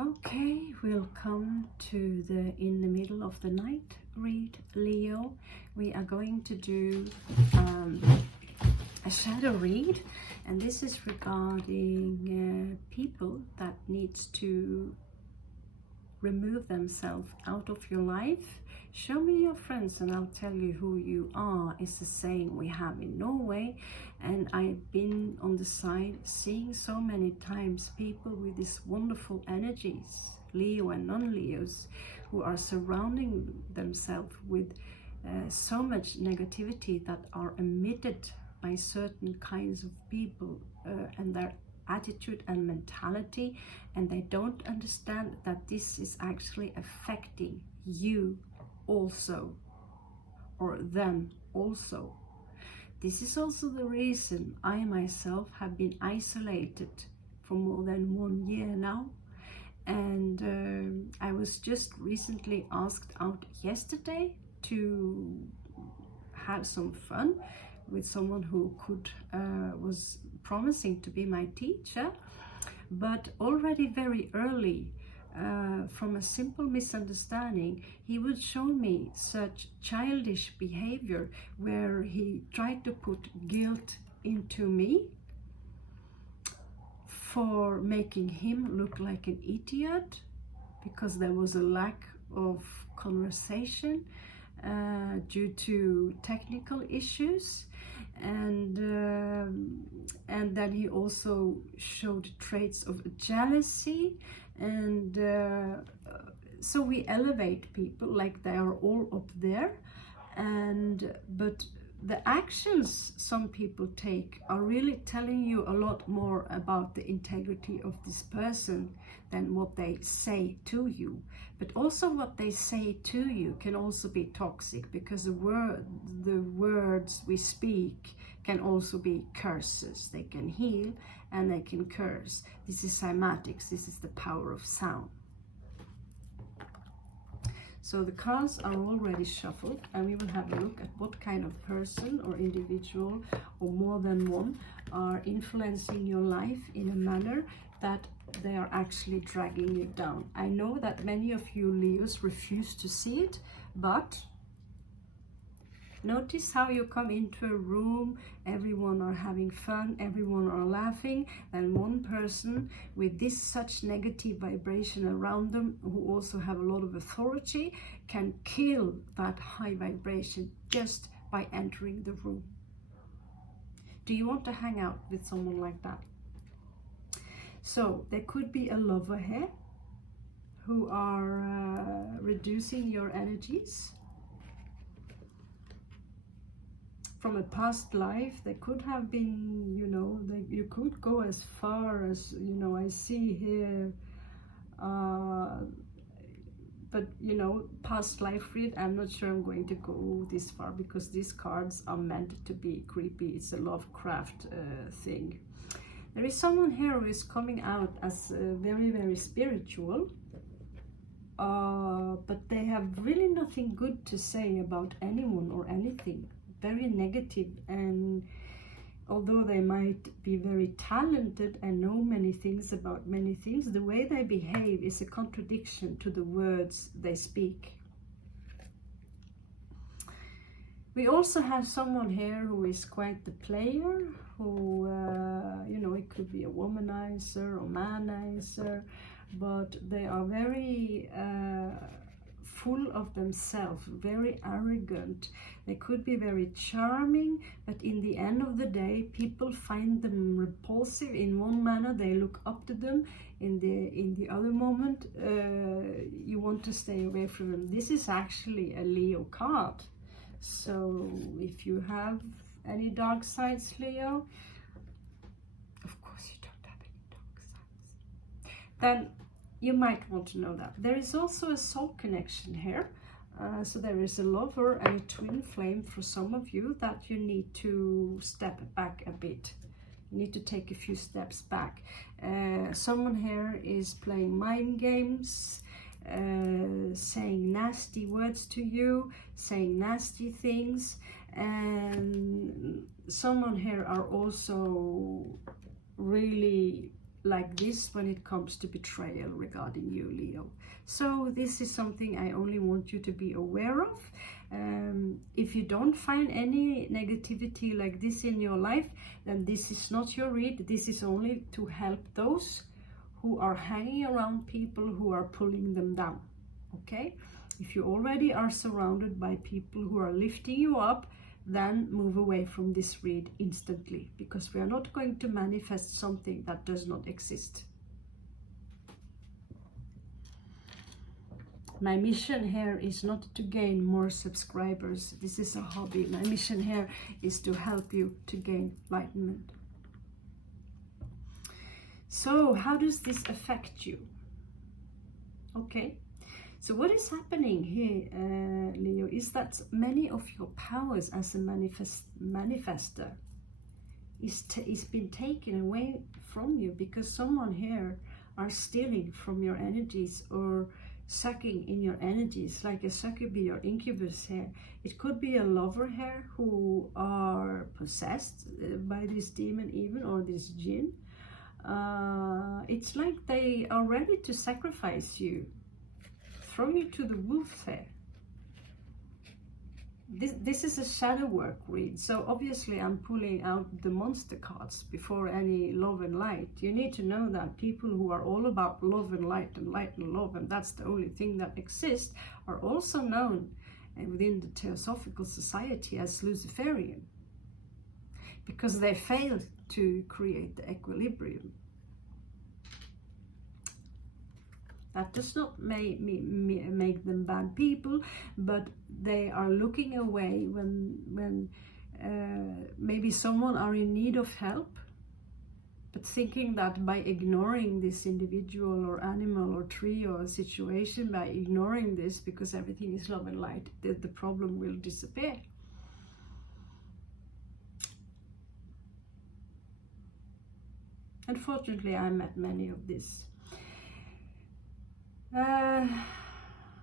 Okay, we'll come to the in the middle of the night read, Leo. We are going to do a shadow read, and this is regarding people that needs to remove themselves out of your life. Show me your friends and I'll tell you who you are, is the saying we have in Norway. And I've been on the side seeing so many times people with these wonderful energies, Leo and non-Leos, who are surrounding themselves with so much negativity that are emitted by certain kinds of people and their attitude and mentality, and they don't understand that this is actually affecting you also, or them also. This is also the reason I myself have been isolated for more than 1 year now, and I was just recently asked out yesterday to have some fun with someone who was promising to be my teacher, but already very early, from a simple misunderstanding, he would show me such childish behavior where he tried to put guilt into me for making him look like an idiot because there was a lack of conversation due to technical issues, and then he also showed traits of jealousy, and so we elevate people like they are all up there, but the actions some people take are really telling you a lot more about the integrity of this person than what they say to you. But also what they say to you can also be toxic, because the words we speak can also be curses. They can heal and they can curse. This is cymatics. This is the power of sound. So the cards are already shuffled, and we will have a look at what kind of person or individual, or more than one, are influencing your life in a manner that they are actually dragging you down. I know that many of you Leos refuse to see it, but notice how you come into a room, everyone are having fun, everyone are laughing, and one person with this such negative vibration around them, who also have a lot of authority, can kill that high vibration just by entering the room. Do you want to hang out with someone like that? So there could be a lover here who are reducing your energies from a past life. They could have been, you could go as far as, I see here, but past life read, I'm not sure I'm going to go this far, because these cards are meant to be creepy. It's a Lovecraft thing. There is someone here who is coming out as very, very spiritual, but they have really nothing good to say about anyone or anything. Very negative, and although they might be very talented and know many things about many things, the way they behave is a contradiction to the words they speak. We also have someone here who is quite the player, who, it could be a womanizer or manizer, but they are very full of themselves, very arrogant. They could be very charming, but in the end of the day, people find them repulsive. In one manner, they look up to them. In the other moment, you want to stay away from them. This is actually a Leo card. So if you have any dark sides, Leo, of course you don't have any dark sides, then you might want to know that. There is also a soul connection here. So there is a lover and a twin flame for some of you that you need to step back a bit. You need to take a few steps back. Someone here is playing mind games, saying nasty words to you, saying nasty things, and someone here are also really like this when it comes to betrayal regarding you, Leo. So this is something I only want you to be aware of. If you don't find any negativity like this in your life, then this is not your read. This is only to help those who are hanging around people who are pulling them down. Okay? If you already are surrounded by people who are lifting you up, then move away from this read instantly, because we are not going to manifest something that does not exist. My mission here is not to gain more subscribers. This is a hobby. My mission here is to help you to gain enlightenment. So how does this affect you? Okay. So what is happening here, Leo, is that many of your powers as a manifester is been taken away from you, because someone here are stealing from your energies or sucking in your energies, like a succubus or incubus here. It could be a lover here who are possessed by this demon even, or this jinn. It's like they are ready to sacrifice you, throw you to the wolves here. This is a shadow work read, so obviously I'm pulling out the monster cards before any love and light. You need to know that people who are all about love and light and love, and that's the only thing that exists, are also known within the Theosophical Society as Luciferian, because they failed to create the equilibrium. That does not make them bad people, but they are looking away when maybe someone are in need of help, but thinking that by ignoring this individual or animal or tree or situation, by ignoring this because everything is love and light, the problem will disappear. Unfortunately, I met many of this.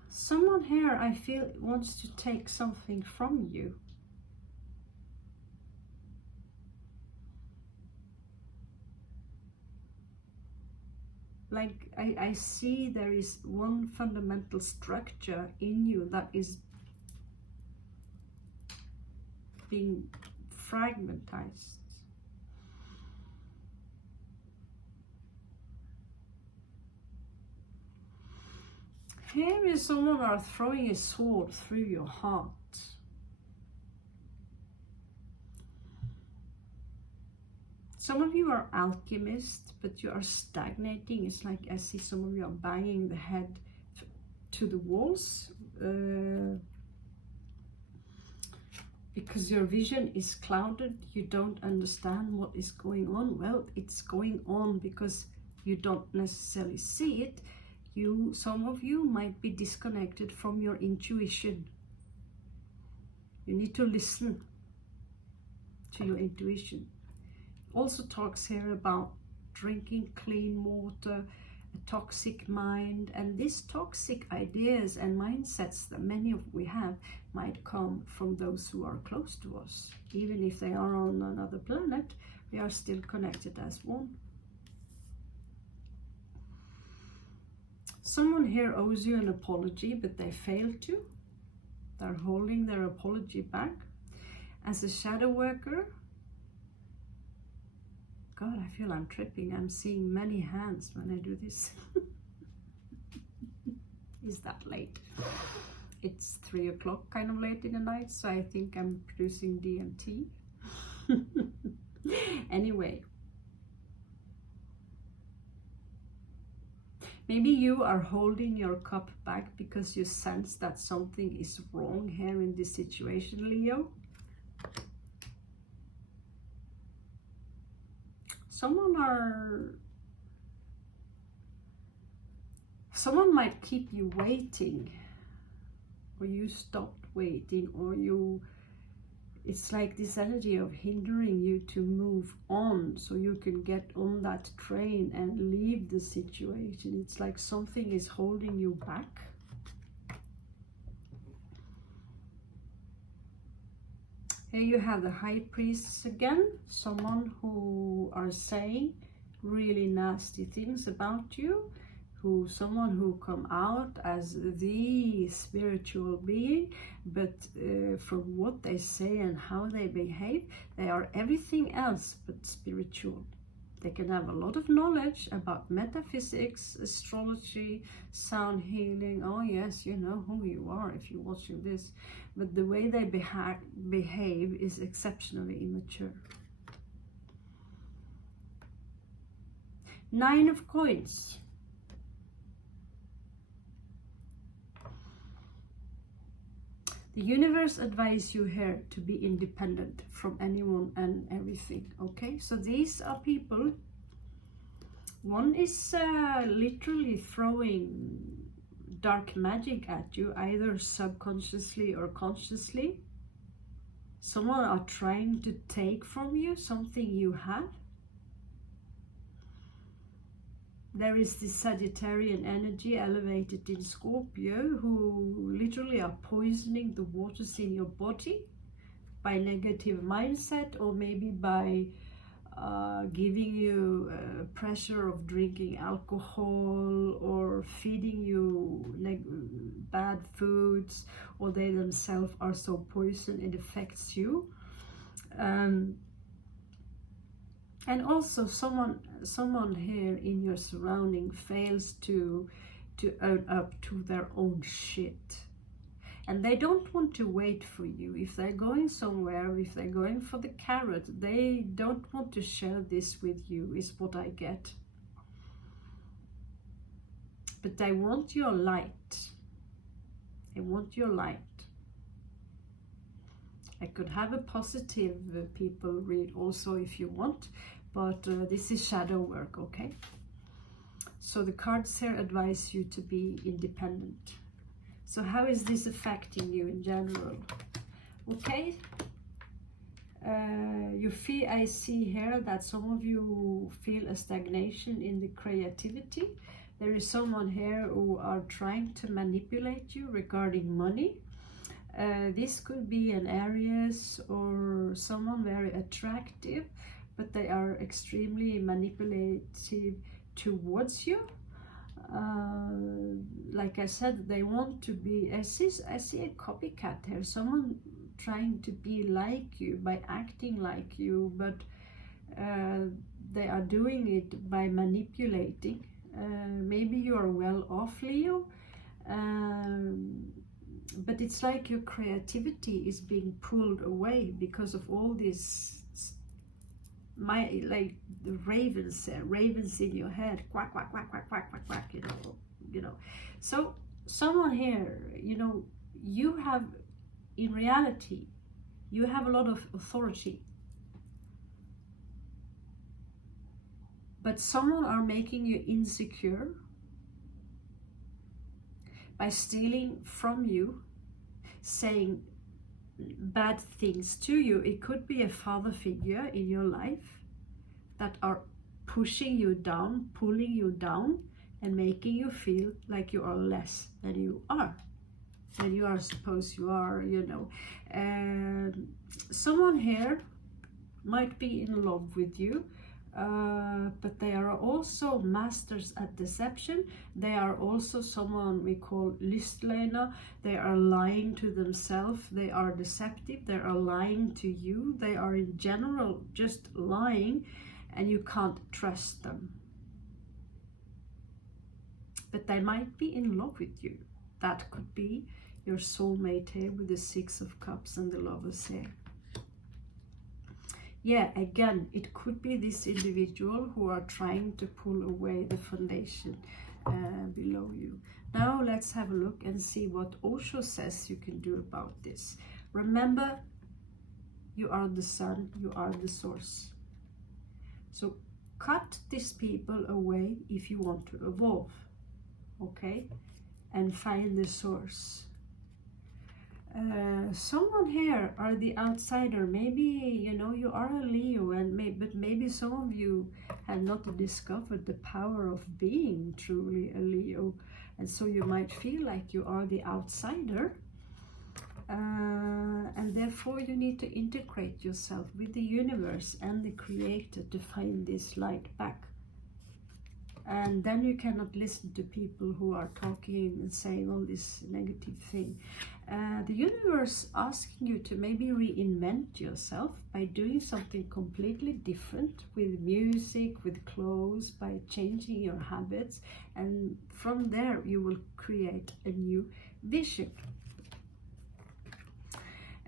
Someone here, I feel, wants to take something from you. Like I see there is one fundamental structure in you that is being fragmentized. Here is someone are throwing a sword through your heart. Some of you are alchemists, but you are stagnating. It's like I see some of you are banging the head to the walls because your vision is clouded. You don't understand what is going on. Well, it's going on because you don't necessarily see it. Some of you might be disconnected from your intuition. You need to listen to your intuition. Also talks here about drinking clean water, a toxic mind, and these toxic ideas and mindsets that many of we have might come from those who are close to us. Even if they are on another planet, we are still connected as one. Someone here owes you an apology, but they failed to. They're holding their apology back. As a shadow worker, God, I feel I'm tripping. I'm seeing many hands when I do this. Is that late? It's 3 o'clock, kind of late in the night, so I think I'm producing DMT. Anyway. Maybe you are holding your cup back because you sense that something is wrong here in this situation, Leo. Someone might keep you waiting, or you stopped waiting, or it's like this energy of hindering you to move on so you can get on that train and leave the situation. It's like something is holding you back. Here you have the High Priests again, someone who are saying, really nasty things about you, someone who come out as the spiritual being, but from what they say and how they behave, they are everything else but spiritual. They can have a lot of knowledge about metaphysics, astrology, sound healing. Oh yes, you know who you are if you're watching this. But the way they behave is exceptionally immature. Nine of Coins. The universe advises you here to be independent from anyone and everything, okay? So these are people, one is literally throwing dark magic at you, either subconsciously or consciously. Someone are trying to take from you something you have. There is this Sagittarian energy elevated in Scorpio who literally are poisoning the waters in your body by negative mindset, or maybe by giving you pressure of drinking alcohol, or feeding you bad foods, or they themselves are so poisoned it affects you. And also someone here in your surrounding fails to own up to their own shit. And they don't want to wait for you. If they're going somewhere, if they're going for the carrot, they don't want to share this with you, is what I get. But they want your light. They want your light. I could have a positive people read also if you want, but this is shadow work, okay? So the cards here advise you to be independent. So how is this affecting you in general? Okay, I see here that some of you feel a stagnation in the creativity. There is someone here who are trying to manipulate you regarding money. This could be an Aries or someone very attractive, but they are extremely manipulative towards you. Like I said, they want to be, I see a copycat here, someone trying to be like you by acting like you, but they are doing it by manipulating. Maybe you are well off, Leo, but it's like your creativity is being pulled away because of all this, like the ravens in your head, quack quack quack quack quack quack quack, you know. So someone here, you have, in reality, you have a lot of authority, but someone are making you insecure by stealing from you, saying bad things to you. It could be a father figure in your life that are pushing you down, pulling you down, and making you feel like you are less than you are, than you are supposed you are, someone here might be in love with you, but they are also masters at deception. They are also someone we call lystlögner. They are lying to themselves. They are deceptive. They are lying to you. They are in general just lying, and you can't trust them. But they might be in love with you. That could be your soulmate here with the Six of Cups and the Lovers here. Yeah, again, it could be this individual who are trying to pull away the foundation below you. Now let's have a look and see what Osho says you can do about this. Remember, you are the sun, you are the source. So cut these people away if you want to evolve, okay? And find the source. Someone here are the outsider. Maybe you are a Leo, but maybe some of you have not discovered the power of being truly a Leo, and so you might feel like you are the outsider, and therefore you need to integrate yourself with the universe and the creator to find this light back. And then you cannot listen to people who are talking and saying all this negative thing. The universe asking you to maybe reinvent yourself by doing something completely different with music, with clothes, by changing your habits, and from there you will create a new vision.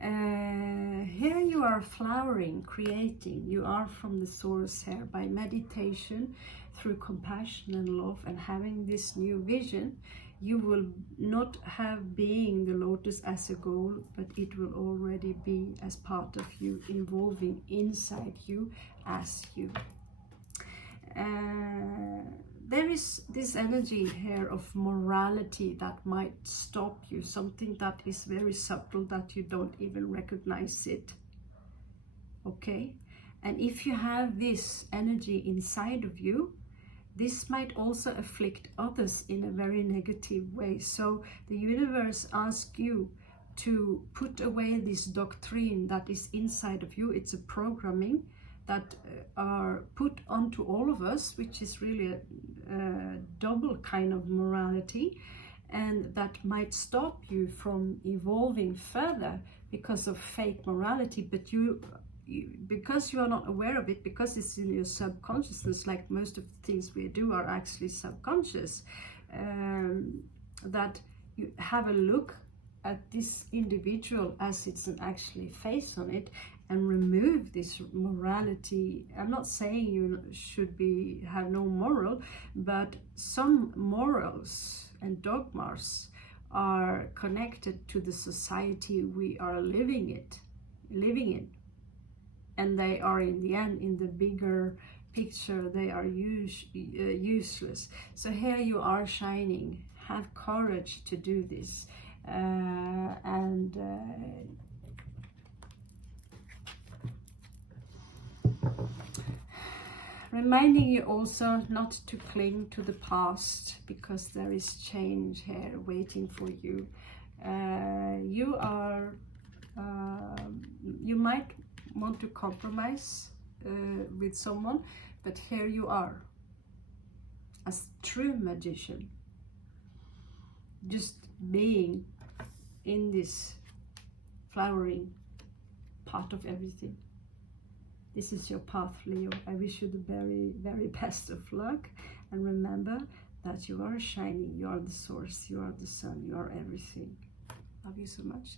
Here you are flowering, creating. You are from the source here by meditation, through compassion and love, and having this new vision. You will not have being the lotus as a goal, but it will already be as part of you, evolving inside you as you. There is this energy here of morality that might stop you, something that is very subtle that you don't even recognize it. Okay? And if you have this energy inside of you, this might also afflict others in a very negative way. So the universe asks you to put away this doctrine that is inside of you. It's a programming that are put onto all of us, which is really a double kind of morality, and that might stop you from evolving further because of fake morality. But because you are not aware of it, because it's in your subconsciousness, like most of the things we do are actually subconscious, that you have a look at this individual as it's an actually face on it, and remove this morality. I'm not saying you should have no moral, but some morals and dogmas are connected to the society we are living in, and they are, in the end, in the bigger picture, they are useless. So here you are shining. Have courage to do this, reminding you also not to cling to the past, because there is change here waiting for you. You might want to compromise with someone, but here you are as true magician, just being in this flowering part of everything. This is your path, Leo. I wish you the very, very best of luck, and remember that you are shining, you are the source, you are the sun, you are everything. Love you so much.